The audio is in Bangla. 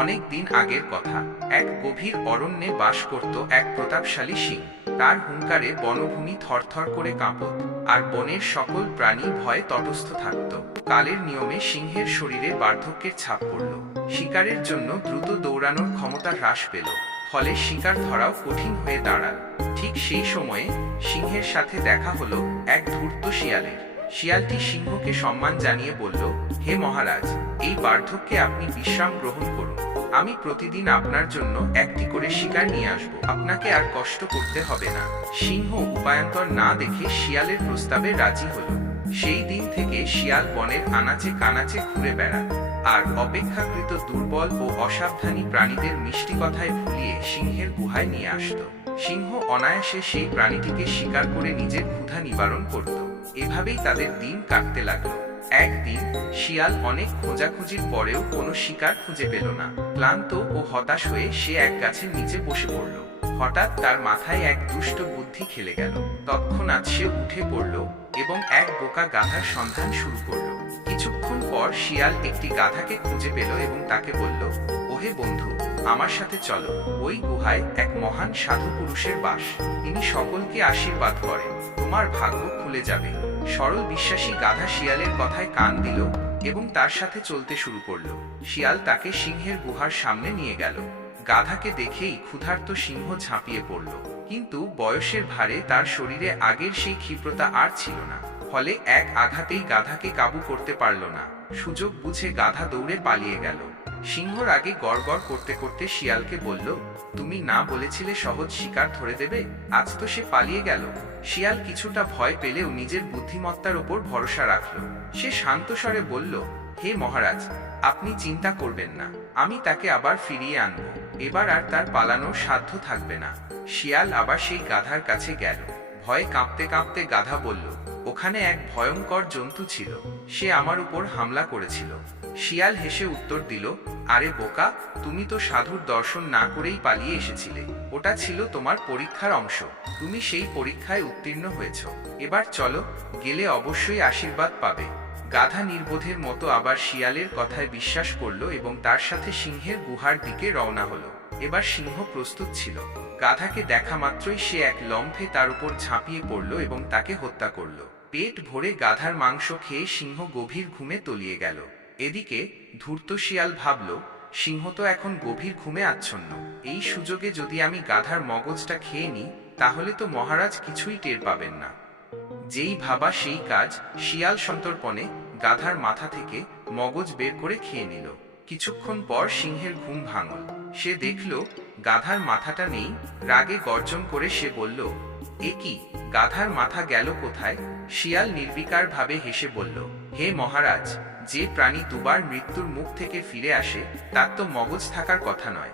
অনেক দিন আগের কথা। এক গভীর অরণ্যে বাস করত এক প্রতাপশালী সিং তার হুঙ্কারে বনভূমি থরথর করে কাঁপত, আর বনের সকল প্রাণী ভয়ে তটস্থ থাকত। কালের নিয়মে সিংহের শরীরে বার্ধক্যের ছাপ পড়ল। শিকারের জন্য দ্রুত দৌড়ানোর ক্ষমতা হ্রাস পেল, ফলে শিকার ধরাও কঠিন হয়ে দাঁড়াল। ঠিক সেই সময়ে সিংহের সাথে দেখা হলো এক ধূর্ত শিয়ালের। শিয়ালটি সিংহকে সম্মান জানিয়ে বলল, হে মহারাজ, এই বার্ধক্যে আপনি বিশ্রাম গ্রহণ করুন। আমি প্রতিদিন আপনার জন্য একটি করে শিকার নিয়ে আসব। আপনাকে আর কষ্ট করতে হবে না। সিংহ উপায়ন্তর না দেখে শিয়ালের প্রস্তাবে রাজি হলো। সেই দিন থেকে শিয়াল বনের আনাচে কানাচে ঘুরে বেড়াত আর অপেক্ষাকৃত দুর্বল ও অসাবধানী প্রাণীদের মিষ্টি কথায় ভুলিয়ে সিংহের গুহায় নিয়ে আসতো। সিংহ অনায়াসে সেই প্রাণীটিকে শিকার করে নিজের ক্ষুধা নিবারণ করত। এভাবেই তাদের দিন কাটতে লাগল। একদিন শিয়াল অনেক খোঁজাখুঁজির পরেও কোনো শিকার খুঁজে পেল না। ক্লান্ত ও হতাশ হয়ে সে এক গাছের নিচে বসে পড়ল। হঠাৎ তার মাথায় এক দুষ্ট বুদ্ধি খেলে গেল। তৎক্ষণাৎ সে উঠে পড়ল এবং এক বোকা গাধার সন্ধান শুরু করল। কিছুক্ষণ পর শিয়াল একটি গাধাকে খুঁজে পেল এবং তাকে বলল, ওহে বন্ধু, আমার সাথে চলো। ওই গুহায় এক মহান সাধু পুরুষের বাস। তিনি সকলকে আশীর্বাদ করেন। তোমার ভাগ্য খুলে যাবে। সরল বিশ্বাসী গাধা শিয়ালের কথায় কান দিল এবং তার সাথে চলতে শুরু করল। শিয়াল তাকে সিংহের গুহার সামনে নিয়ে গেল। গাধাকে দেখেই ক্ষুধার্ত সিংহ ঝাঁপিয়ে পড়ল। কিন্তু বয়সের ভারে তার শরীরে আগের সেই ক্ষিপ্রতা আর ছিল না। ফলে এক আঘাতেই গাধাকে কাবু করতে পারল না। সুযোগ বুঝে গাধা দৌড়ে পালিয়ে গেল। সিংহর আগে গড়গড় করতে করতে শিয়ালকে বলল, তুমি না বলেছিলে সহজ শিকার ধরে দেবে? আজ তো সে পালিয়ে গেল। শিয়াল কিছুটা ভয় পেলেও নিজের বুদ্ধিমত্তার ওপর ভরসা রাখল। সে শান্ত স্বরে বলল, হে মহারাজ, আপনি চিন্তা করবেন না, আমি তাকে আবার ফিরিয়ে আনব। এবার আর তার পালানোর সাধ্য থাকবে না। শিয়াল আবার সেই গাধার কাছে গেল। ভয়ে কাঁপতে কাঁপতে গাধা বলল ওখানে এক ভয়ঙ্কর জন্তু ছিল। সে আমার উপর হামলা করেছিল। শিয়াল হেসে উত্তর দিল, আরে বোকা, তুমি তো সাধুর দর্শন না করেই পালিয়ে এসেছিলে। ওটা ছিল তোমার পরীক্ষার অংশ। তুমি সেই পরীক্ষায় উত্তীর্ণ হয়েছ। এবার চলো, গেলে অবশ্যই আশীর্বাদ পাবে। গাধা নির্বোধের মতো আবার শিয়ালের কথায় বিশ্বাস করল এবং তার সাথে সিংহের গুহার দিকে রওনা হলো। এবার সিংহ প্রস্তুত ছিল। গাধাকে দেখা মাত্রই সে এক লম্ফে তার উপর ঝাঁপিয়ে পড়ল এবং তাকে হত্যা করল। পেট ভরে গাধার মাংস খেয়ে সিংহ গভীর ঘুমে তলিয়ে গেল। এদিকে ধূর্ত শিয়াল ভাবল, সিংহ তো এখন গভীর ঘুমে আচ্ছন্ন। এই সুযোগে যদি আমি গাধার মগজটা খেয়ে নিই তাহলে তো মহারাজ কিছুই টের পাবেন না। যেই ভাবা সেই কাজ, শিয়াল সন্তর্পণে গাধার মাথা থেকে মগজ বের করে খেয়ে নিল। কিছুক্ষণ পর সিংহের ঘুম ভাঙল। সে দেখল, গাধার মাথাটা নেই, রাগে গর্জন করে সে বলল, এ গাধার মাথা গেল কোথায়? শিয়াল নির্বিকার ভাবে হেসে বলল, হে মহারাজ, যে প্রাণী দুবার মৃত্যুর মুখ থেকে ফিরে আসে, তার তো মগজ থাকার কথা নয়।